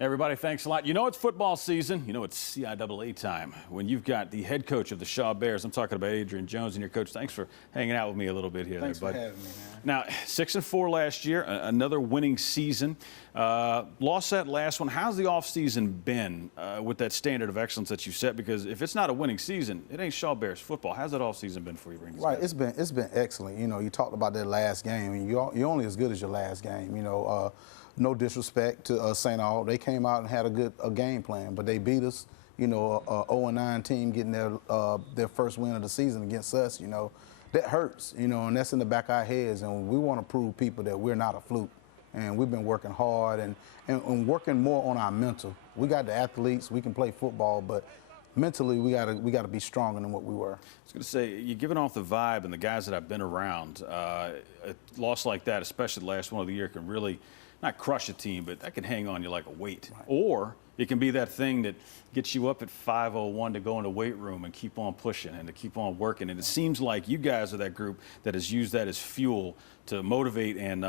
Everybody, thanks a lot. You know it's football season. You know it's CIAA time. When you've got the head coach of the Shaw Bears, I'm talking about Adrian Jones, and your coach. Thanks for hanging out with me a little bit here. Thanks there, for bud. having me, man. Now, 6-4 last year, another winning season. Lost that last one. How's the offseason been with that standard of excellence that you set? Because if it's not a winning season, it ain't Shaw Bears football. How's that offseason been for you? Right, it's been excellent. You know, you talked about that last game, and you're only as good as your last game. You know, no disrespect to St. Aug. They came out and had a game plan, but they beat us. You know, a 0-9 team getting their first win of the season against us. You know, that hurts. You know, and that's in the back of our heads, and we want to prove people that we're not a fluke. And we've been working hard and working more on our mental. We got the athletes, we can play football, but mentally we gotta be stronger than what we were. I was going to say, you're giving off the vibe, and the guys that I've been around, a loss like that, especially the last one of the year, can really not crush a team, but that can hang on you like a weight. Right. Or it can be that thing that gets you up at 5:01 to go in the weight room and keep on pushing and to keep on working. And it seems like you guys are that group that has used that as fuel to motivate and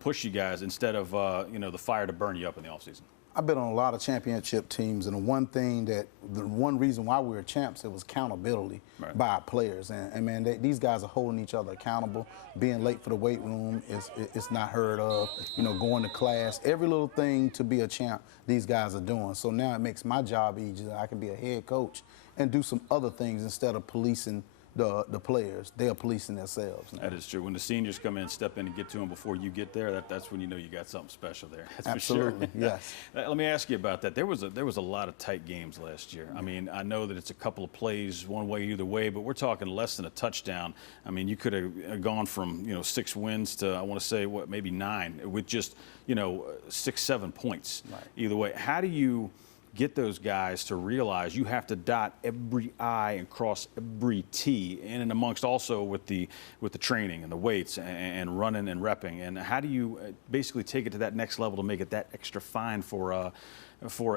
push you guys instead of the fire to burn you up in the offseason. I've been on a lot of championship teams, and the one reason why we were champs, it was accountability by our players. And man, these guys are holding each other accountable. Being late for the weight room it's not heard of. You know, going to class, every little thing to be a champ, these guys are doing. So now it makes my job easier. I can be a head coach and do some other things instead of policing the players. They are policing themselves now. That is true. When the seniors come in, step in and get to them before you get there, that's when you know you got something special there. That's absolutely, for sure. Yes. Let me ask you about that. There was a lot of tight games last year. I mean, I know that it's a couple of plays one way either way, but we're talking less than a touchdown. I mean, you could have gone from 6 wins to, I want to say, maybe 9 with just 6-7 points either way. How do you get those guys to realize you have to dot every I and cross every T, in and amongst also with the training and the weights and running and repping? And how do you basically take it to that next level to make it that extra fine for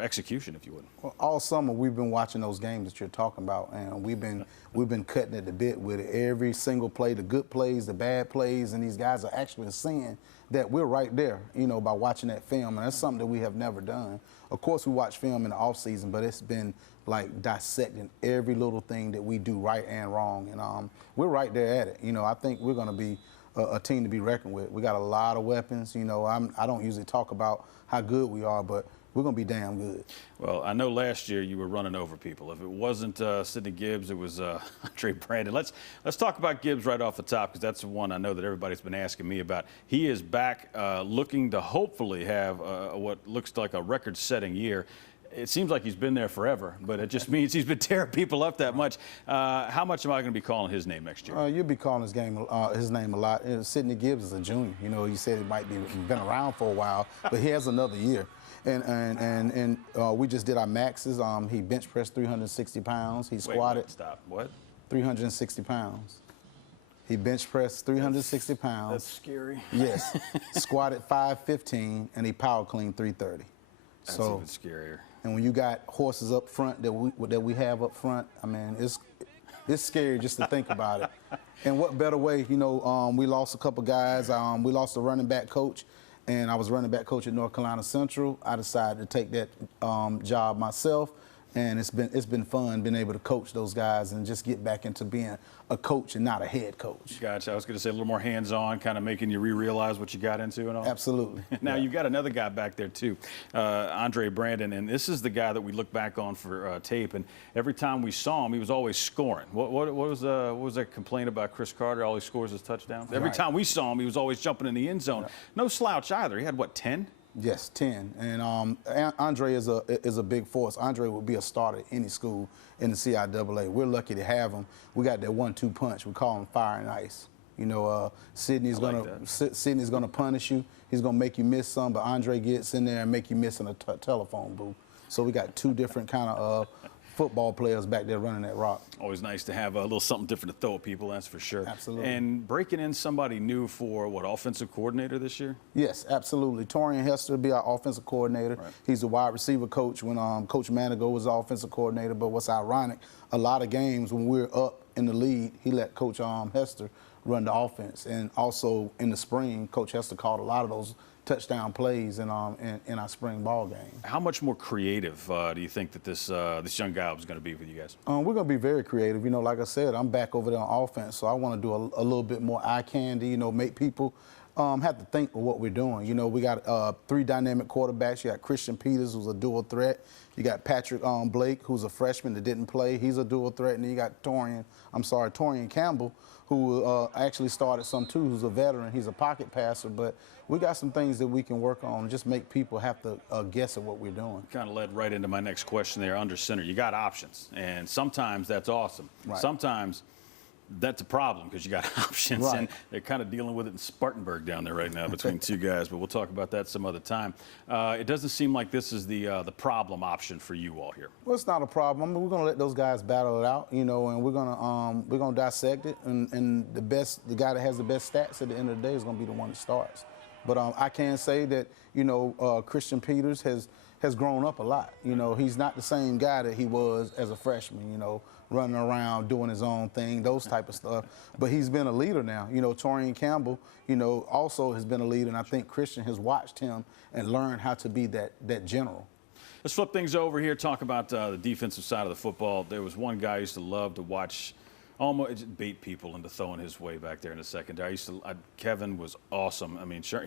execution, if you would? Well, all summer we've been watching those games that you're talking about, and we've been cutting at the bit with it. Every single play, the good plays, the bad plays, and these guys are actually seeing that we're right there, by watching that film, and that's something that we have never done. Of course, we watch film in the off season, but it's been like dissecting every little thing that we do right and wrong, and we're right there at it. I think we're going to be a team to be reckoned with. We got a lot of weapons. I don't usually talk about how good we are, but we're going to be damn good. Well, I know last year you were running over people. If it wasn't Sidney Gibbs, it was Zaire Barnes. Let's talk about Gibbs right off the top, because that's the one I know that everybody's been asking me about. He is back looking to hopefully have what looks like a record-setting year. It seems like he's been there forever, but it just means he's been tearing people up that much. How much am I going to be calling his name next year? You'll be calling his name a lot. Sidney Gibbs is a junior. You said he might be been around for a while, but he has another year. And we just did our maxes. He bench pressed 360 pounds. He squatted. Stop. What? 360 pounds. He bench pressed 360 pounds. That's scary. Yes. Squatted 515, and he power cleaned 330. That's even scarier. And when you got horses up front that we have up front, I mean, it's scary just to think about it. And what better way? We lost a couple guys. We lost a running back coach. And I was running back coach at North Carolina Central. I decided to take that job myself, and it's been fun being able to coach those guys and just get back into being a coach and not a head coach. Gotcha. I was going to say a little more hands-on, kind of making you realize what you got into and all. Absolutely. Now you've got another guy back there too, Andre Brandon, and this is the guy that we look back on for tape. And every time we saw him, he was always scoring. What was that complaint about Chris Carter? All he scores is touchdowns. Every time we saw him, he was always jumping in the end zone. No slouch either. He had what, 10? Yes, 10. And Andre is a big force. Andre would be a starter at any school in the CIAA. We're lucky to have him. We got that 1-2 punch. We call him fire and ice. Sidney's gonna punish you. He's gonna make you miss some, but Andre gets in there and make you miss in a telephone booth. So we got two different kind of football players back there running that rock. Always nice to have a little something different to throw at people, that's for sure. Absolutely. And breaking in somebody new for, what, offensive coordinator this year? Yes, absolutely. Taurian Hester will be our offensive coordinator. Right. He's the wide receiver coach when Coach Manigo was the offensive coordinator. But what's ironic, a lot of games when we're up in the lead, he let Coach Hester run the offense. And also in the spring, Coach Hester called a lot of those touchdown plays in our spring ball game. How much more creative do you think that this young guy was going to be with you guys? We're going to be very creative. You know, like I said, I'm back over there on offense, so I want to do a little bit more eye candy, you know, make people have to think of what we're doing. You know, we got 3 dynamic quarterbacks. You got Christian Peters, who's a dual threat. You got Patrick Blake, who's a freshman that didn't play. He's a dual threat. And then you got Taurian Campbell, who actually started some too, who's a veteran. He's a pocket passer. But we got some things that we can work on, just make people have to guess at what we're doing. Kind of led right into my next question there, under center. You got options, and sometimes that's awesome. Right. Sometimes that's a problem because you got options, Right. and they're kind of dealing with it in Spartanburg down there right now between 2 guys, but we'll talk about that some other time. It doesn't seem like this is the problem option for you all here. Well, it's not a problem. I mean, we're going to let those guys battle it out, you know, and we're going to dissect it, and the guy that has the best stats at the end of the day is going to be the one that starts. But I can say that, you know, Christian Peters has grown up a lot. You know, he's not the same guy that he was as a freshman, you know, running around, doing his own thing, those type of stuff. But he's been a leader now. You know, Taurian Campbell, you know, also has been a leader, and I think Christian has watched him and learned how to be that general. Let's flip things over here, talk about the defensive side of the football. There was one guy I used to love to watch, almost bait people into throwing his way back there in the secondary. Kevin was awesome. I mean, sure,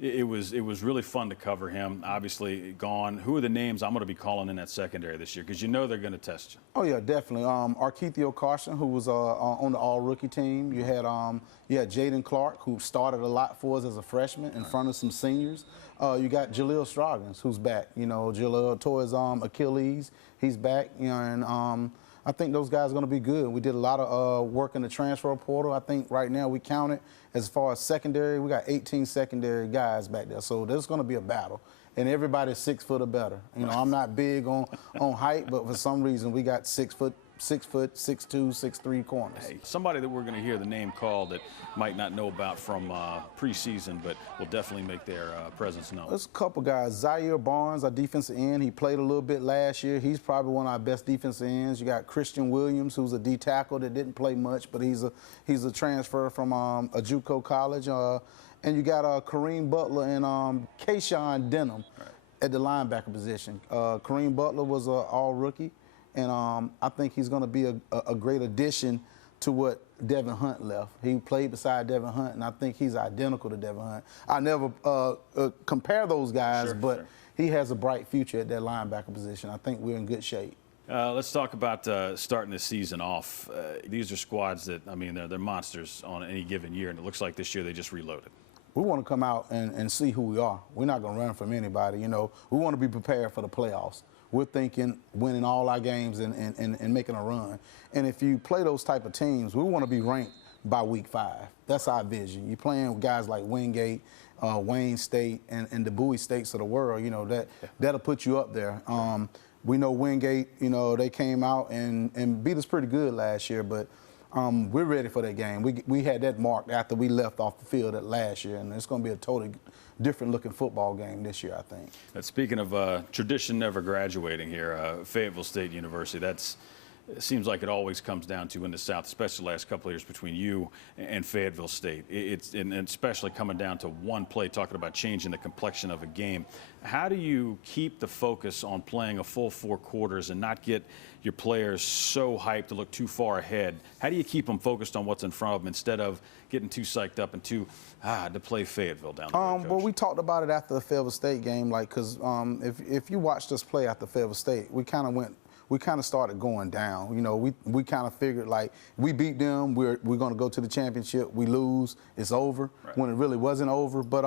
it was really fun to cover him. Obviously gone. Who are the names I'm going to be calling in that secondary this year? Because you know they're going to test you. Oh yeah, definitely. Arkeithio Carson, who was on the All-Rookie team. You had Jaden Clark, who started a lot for us as a freshman in front of some seniors. You got Jaleel Stroggins, who's back. You know, Jaleel tore his Achilles. He's back. You know, and I think those guys are going to be good. We did a lot of work in the transfer portal. I think right now we counted as far as secondary, we got 18 secondary guys back there. So there's going to be a battle. And everybody's 6 foot or better. You know, I'm not big on height, but for some reason we got 6 foot, 6'2", 6'3" corners. Hey, somebody that we're going to hear the name called that might not know about from preseason, but will definitely make their presence known. There's a couple guys. Zaire Barnes, our defensive end. He played a little bit last year. He's probably one of our best defensive ends. You got Christian Williams, who's a D tackle that didn't play much, but he's a transfer from a JUCO college. And you got Kareem Butler and Kayshawn Denham at the linebacker position. Kareem Butler was an all-rookie. And I think he's going to be a great addition to what Devin Hunt left. He played beside Devin Hunt, and I think he's identical to Devin Hunt. I never compare those guys, but he has a bright future at that linebacker position. I think we're in good shape. Let's talk about starting the season off. These are squads that, I mean, they're monsters on any given year, and it looks like this year they just reloaded. We want to come out and see who we are. We're not going to run from anybody. You know, we want to be prepared for the playoffs. We're thinking winning all our games and making a run. And if you play those type of teams, we want to be ranked by week 5. That's our vision. You're playing with guys like Wingate, Wayne State, and the Bowie States of the world. You know, that'll put you up there. We know Wingate, you know, they came out and beat us pretty good last year, but we're ready for that game. We had that marked after we left off the field last year, and it's going to be a totally different looking football game this year, I think. Speaking of tradition never graduating here, Fayetteville State University, it seems like it always comes down to in the South, especially the last couple of years between you and Fayetteville State. And especially coming down to one play, talking about changing the complexion of a game. How do you keep the focus on playing a full 4 quarters and not get your players so hyped to look too far ahead? How do you keep them focused on what's in front of them instead of getting too psyched up and to play Fayetteville down the road, Coach? Well, we talked about it after the Fayetteville State game, like, because if you watched us play after Fayetteville State, we kind of started going down. You know, we kind of figured, like, we beat them, we're going to go to the championship. We lose, it's over, when it really wasn't over. But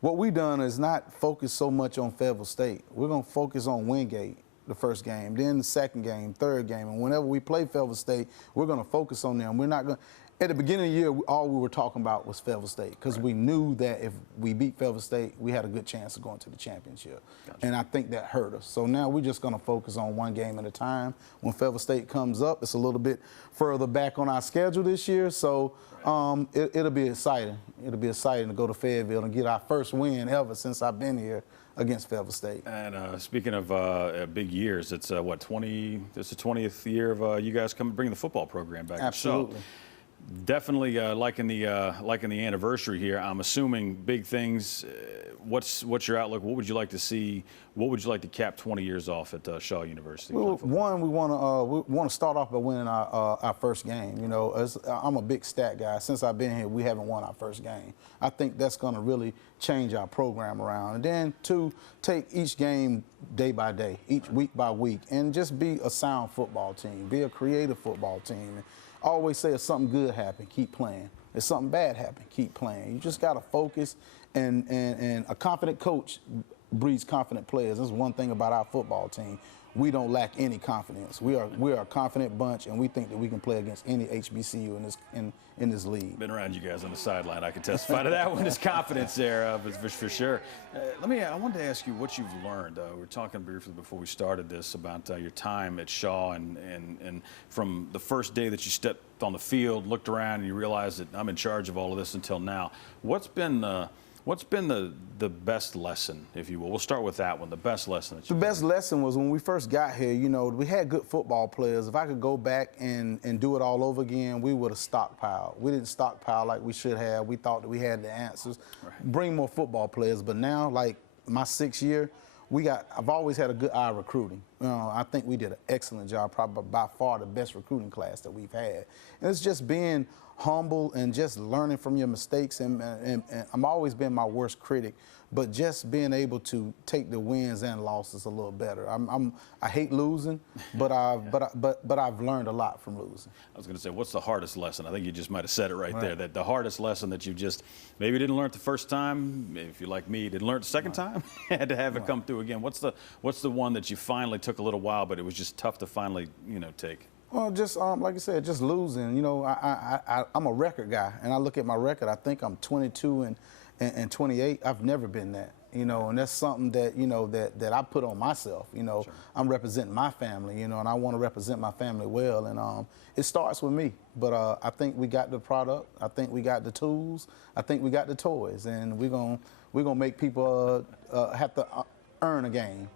what we done is not focus so much on Fayetteville State. We're going to focus on Wingate the first game, then the second game, third game. And whenever we play Fayetteville State, we're going to focus on them. We're not going to. At the beginning of the year, all we were talking about was Fayetteville State, because we knew that if we beat Fayetteville State, we had a good chance of going to the championship. Gotcha. And I think that hurt us. So now we're just going to focus on one game at a time. When Fayetteville State comes up, it's a little bit further back on our schedule this year. So it'll be exciting. It'll be exciting to go to Fayetteville and get our first win ever since I've been here against Fayetteville State. And speaking of big years, it's what, 20? This is the 20th year of you guys bringing the football program back. Absolutely. So, Definitely liking the anniversary here. I'm assuming big things. What's your outlook? What would you like to see? What would you like to cap 20 years off at Shaw University? Well, one, we want to start off by winning our first game. You know, I'm a big stat guy. Since I've been here, we haven't won our first game. I think that's going to really change our program around. And then two, take each game day by day, each week by week, and just be a sound football team, be a creative football team. I always say if something good happen, keep playing. If something bad happen, keep playing. You just got to focus, and a confident coach breeds confident players. That's one thing about our football team. We don't lack any confidence. We are a confident bunch, and we think that we can play against any HBCU in this league. Been around you guys on the sideline. I can testify to that one. There's confidence there, for sure. I wanted to ask you what you've learned. We were talking briefly before we started this about your time at Shaw, and from the first day that you stepped on the field, looked around, and you realized that I'm in charge of all of this until now. What's been the best lesson, if you will? We'll start with that one, the best lesson that you The best lesson was when we first got here, you know, we had good football players. If I could go back and do it all over again, we would have stockpiled. We didn't stockpile like we should have. We thought that we had the answers. Right. Bring more football players. But now, like my 6th year, I've always had a good eye recruiting. I think we did an excellent job, probably by far the best recruiting class that we've had. And it's just being humble and just learning from your mistakes. And I've always been my worst critic, but just being able to take the wins and losses a little better. I hate losing, but I've learned a lot from losing. I was going to say, what's the hardest lesson? I think you just might have said it right there. That the hardest lesson that you just maybe didn't learn it the first time. Maybe if you're like me, didn't learn it the second time. Had to have it come through again. What's the one that you finally took a little while, but it was just tough to finally take? Well, just like I said, just losing. You know, I'm a record guy, and I look at my record. I think I'm 22 and 28. I've never been that. You know, and that's something that that I put on myself. You know, sure. I'm representing my family. You know, and I want to represent my family well. And it starts with me. But I think we got the product. I think we got the tools. I think we got the toys, and we're gonna make people have to earn a game.